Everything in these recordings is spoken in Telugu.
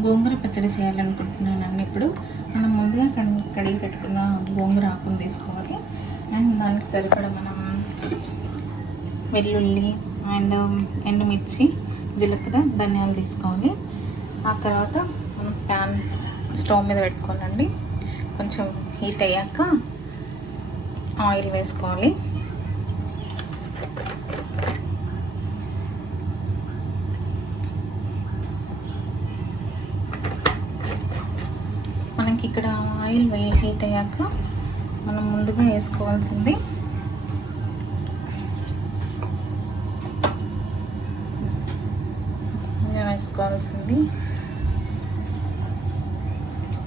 గోంగూర పచ్చడి చేయాలనుకుంటున్నానండి ఇప్పుడు. మనం ముందుగా కడిగి పెట్టుకున్న గోంగూర ఆకును తీసుకోవాలి. అండ్ దానికి సరిపడా మనం వెల్లుల్లి అండ్ ఎండుమిర్చి జీలకర్ర ధనియాలు తీసుకోవాలి. ఆ తర్వాత మనం ప్యాన్ స్టవ్ మీద పెట్టుకోవాలండి. కొంచెం హీట్ అయ్యాక ఆయిల్ వేసుకోవాలి. మనకి ఇక్కడ ఆయిల్ హీట్ అయ్యాక మనం ముందుగా వేసుకోవాల్సింది. వేసుకోవాల్సింది.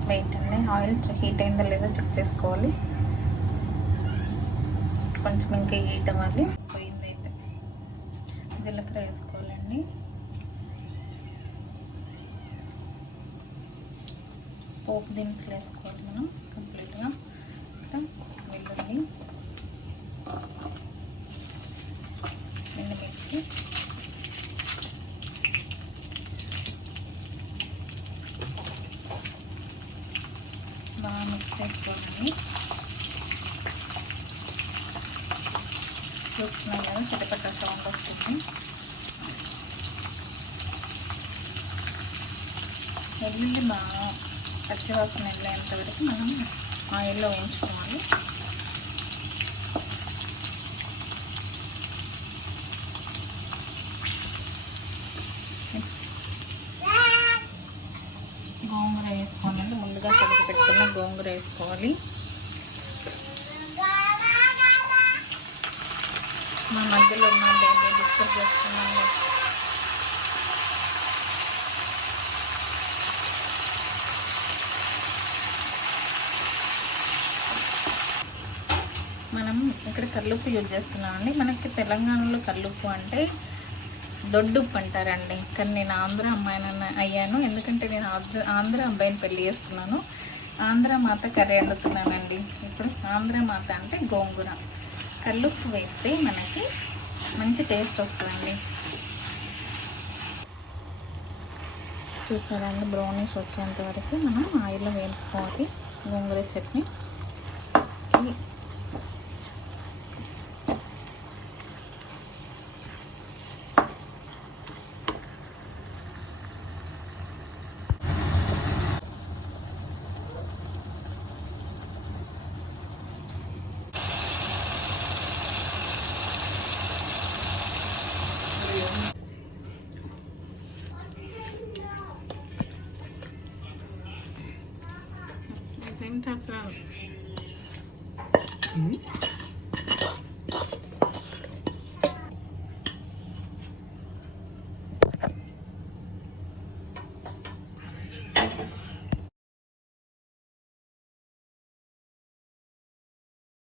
వెయిట్ అండి ఆయిల్ హీట్ అయిందో లేదో చెక్ చేసుకోవాలి. కొంచెం ఇంకా హీట్ అవ్వాలి. పోయింది అయితే జీలకర్ర వేసుకోవాలండి. పోపు దినుసులు వేసుకోవాలి మనం కంప్లీట్గా. ఇక్కడ వెల్లుల్లి ఎండుమిర్చి బాగా మిక్స్ చేసుకోవాలి. చూస్తున్నాం కదా చిటపట్ట సౌండ్ వస్తుంది. వెల్లుల్లి బాగా పచ్చివాసన వెళ్ళేంత వరకు మనం ఆయిల్లో ఉంచుకోవాలి గోంగూర వేసుకోవాలండి. ముందుగా కడిగి పెట్టుకున్న గోంగూర వేసుకోవాలి. మా మధ్యలో ఉన్న డిస్టర్బ్ చేస్తున్నాను. మనం ఇక్కడ కల్లుప్పు యూజ్ చేస్తున్నామండి. మనకి తెలంగాణలో కల్లుప్పు అంటే దొడ్డుప్పు అంటారండి. కానీ నేను ఆంధ్ర అమ్మాయిని అయ్యాను. ఎందుకంటే నేను ఆంధ్ర ఆంధ్ర అబ్బాయిని పెళ్ళి చేస్తున్నాను. ఆంధ్ర మాత కర్రీ వండుతున్నానండి. ఇప్పుడు ఆంధ్ర మాత అంటే గోంగూర. కల్లుప్పు వేస్తే మనకి మంచి టేస్ట్ వస్తుందండి. చూసారండి బ్రౌనీస్ వచ్చేంత వరకు మనం ఆయిల్లో వేపుకోవాలి గోంగూర chutney. Ten touch out. Mm -hmm.